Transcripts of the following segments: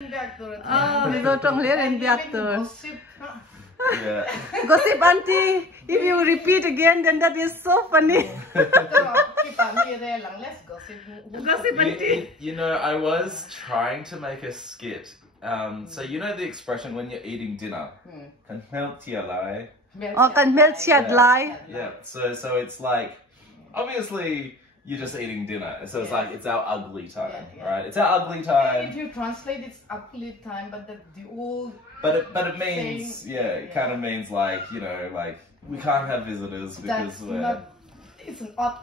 mình vô trong liếc in biếc từ. Yeah. Gossip auntie, if you repeat again, then that is so funny. Gossip auntie. You know, I was trying to make a skit. So you know the expression when you're eating dinner, kan melt your lie. Oh, can melt your lie. Yeah. So it's like, obviously you're just eating dinner. So it's like it's our ugly time, right? It's our ugly time. If you translate, it's ugly time, but the old. But it means it kind of means like, you know, like we can't have visitors because it's an odd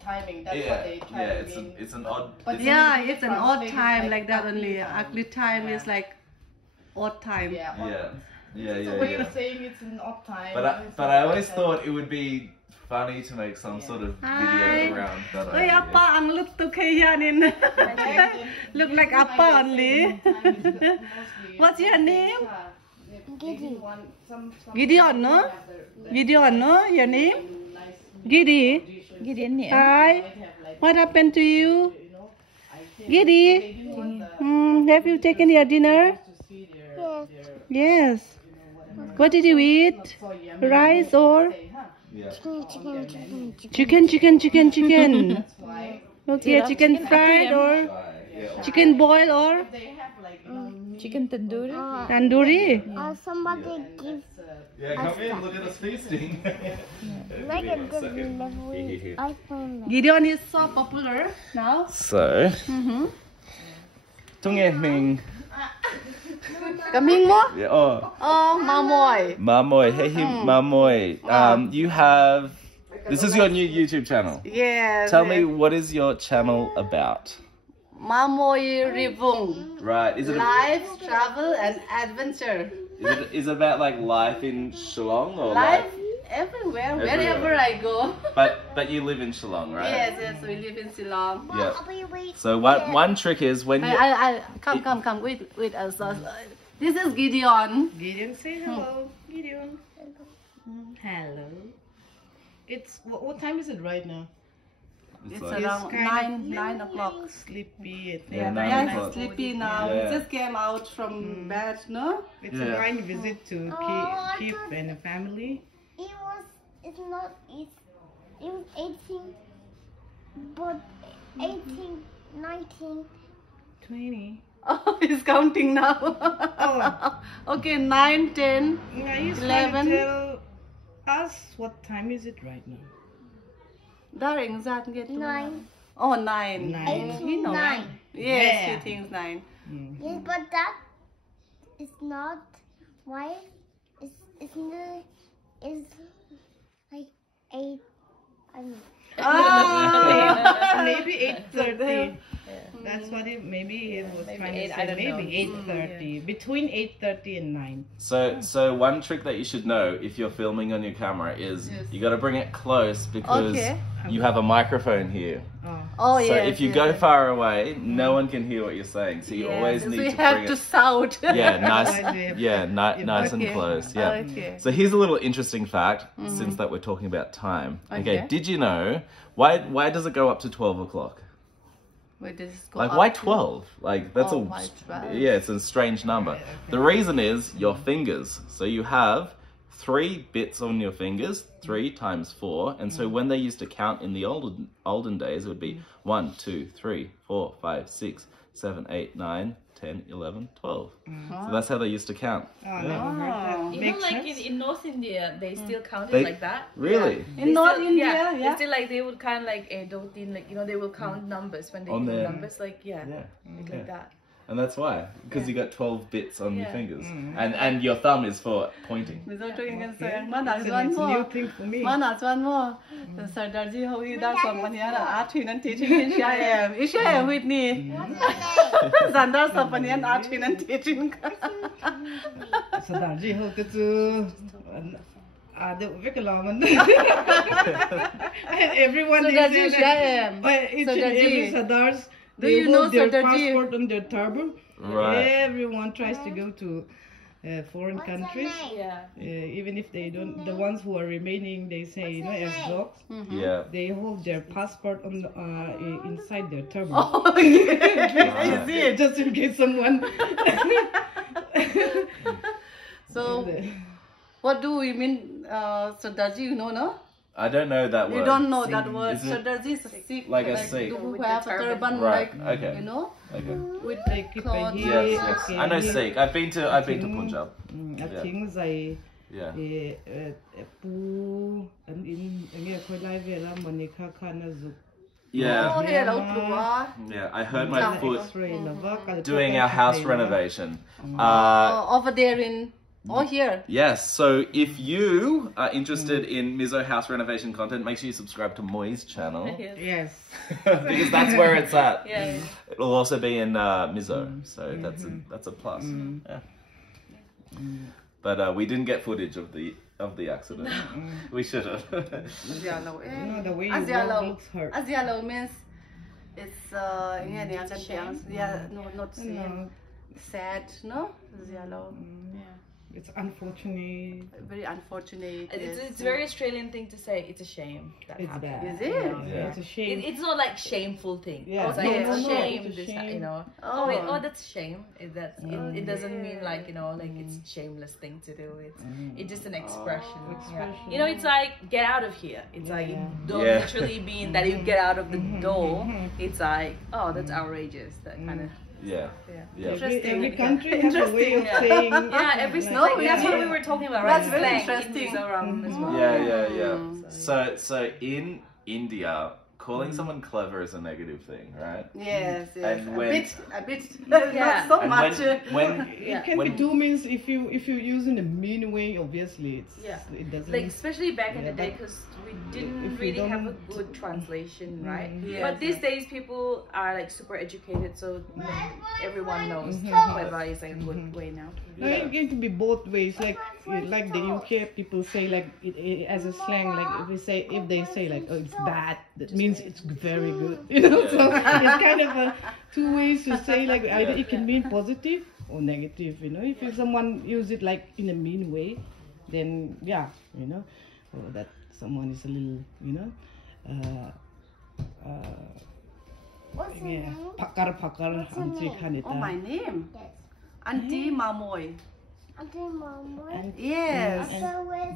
timing. That's what they try to mean. It's an odd. But yeah, it's an odd time like that only. Ugly time is like odd time. Yeah. It's a way of saying it's an odd time. But I always thought it would be funny to make some sort of video around that. Hey, Appa, ang look to Kayanin. Look like Appa only. What's your name? Gideon, no? Gideon, no? Your name? Giddy. Gideon. Hi. What happened to you? Giddy. Have you taken your dinner? Yes. What did you eat? Rice or? Chicken. Okay, chicken fried or chicken boil or Chicken tandoori. Tandoori. Somebody give. Yeah, come in. Look at us feasting. Like a good delivery. I find that. Gideon is so popular now. So, Ming. Kaming mo? Yeah. Oh. Oh, Mamoy. Mamoy. Hey, Mamoy. You have. This is your new YouTube channel. Yes. Tell me, what is your channel about? Mamoy Rivung. Right. Is it life, travel, and adventure. Is it about like life in Shillong or life everywhere, wherever I go. But you live in Shillong, right? Yes, we live in Shillong. Yeah. So one trick is when you come wait us. This is Gideon. Gideon, say hello. Gideon. Hello. It's what time is it right now? It's around 9 o'clock. Sleepy. Yeah, sleepy now. We just came out from bed, no? It's a fine visit to Kip and the family. It's not, it was 18, but 18, 19, 20. Oh, he's counting now. Okay, 9, 10, 11. Tell us what time is it right now? Darling, that get 9. Oh, 9. 18, 9. Yes, she thinks 9. Yes, but that is not why. It's like 8. Maybe 8:30. That's what maybe it was trying to say. Maybe 8:30. Between 8:30 and 9. So one trick that you should know if you're filming on your camera is you got to bring it close because you have a microphone here. Oh so if you go far away, no one can hear what you're saying. So you always need to bring it. Shout. Nice and close. Yeah. Okay. So here's a little interesting fact, since that we're talking about time. Okay. Did you know why does it go up to 12 o'clock? Where does it go like up why to? 12? Like that's it's a strange number. The reason is your fingers. So you have 3 bits on your fingers, 3 times 4, and so when they used to count in the olden days, it would be 1, 2, 3, 4, 5, 6, 7, 8, 9, 10, 11, 12. So that's how they used to count. Even like in North India, they still count it like that. Really? In North India, they still like they would kind of like they will count numbers when they do numbers like like that. And that's why, because you got 12 bits on your fingers, and your thumb is for pointing. It's a new thing for me. Sardarji, how is that company? Art and teaching in Shayam. Is Shayam Whitney? Zandar company and art and teaching. Sardarji, how could you? Everyone is every Sardars. Do you know their passport on their turban? Right. Everyone tries to go to foreign countries. Yeah. Even if they don't, the ones who are remaining, they say, as dogs. Yeah. They hold their passport on the, inside their turban. Oh, yeah. You see it, just in case someone. So, what do we mean, Sardarji? You know, no? I don't know that word. You don't know that word. Is it Sardarji is a Sikh. like a Sikh? Who have a turban, Right, like, okay. you know? Okay. With like Cloth. Yes, yes. I know Sikh. I've been to Punjab. I think they Yeah. Pu and in Khoi Vera Monica Kanazu. Yeah. Oh, here, Laukua. Yeah. I hurt my foot Doing doing our house renovation. Over there in, oh, here. Yes, so if you are interested in Mizo house renovation content, make sure you subscribe to Mawii's channel. Yes. Because that's where it's at. Yeah. It'll also be in Mizo, so that's a plus. Yeah. But we didn't get footage of the accident. We should have. Azialo. No, the way you Azialo. walk looks hurt. Azialo means it's yeah, no, not shame. Sad, no? Azialo. It's unfortunate. Very unfortunate. It's a very Australian thing to say. It's a shame that It's happened. bad. Is it? Yeah. It's a shame. It's not like shameful thing. Yeah. It's like No, it's no, a no, shame. it's a This, shame. you know. Oh. Oh, that's a shame. It doesn't mean like like it's a shameless thing to do. It's just an expression. Expression. Yeah. You know, it's like get out of here. It's like it don't Yeah. literally mean that you get out of the door. It's like that's outrageous. That kind of. Yeah. Yeah. Every country has a way of saying. Yeah, every that's what we were talking about, right? That's very Slang interesting. around as well. Yeah. So in India, calling someone clever is a negative thing, right? Yes, yes. And a when- bit, Yeah. not so And much. when It can be two means if you use in a mean way. Obviously, it doesn't. Like especially back in the day, but because we didn't if you really have a don't- good translation, right? Yes, But these yes. days people are like super educated, so everyone knows clever is like a good way now. No, it's going to be both ways. Like the UK people say like it as a slang. Like if they say like it's bad, that means it's very good. You know, so it's kind of a two ways to say like either it can mean positive or negative. You know, if someone use it like in a mean way, then you know, or that someone is a little, you know, What's your name? pakar antri kan Oh, my name? Yes. Auntie Mamoy. Auntie Mama. Yes. So with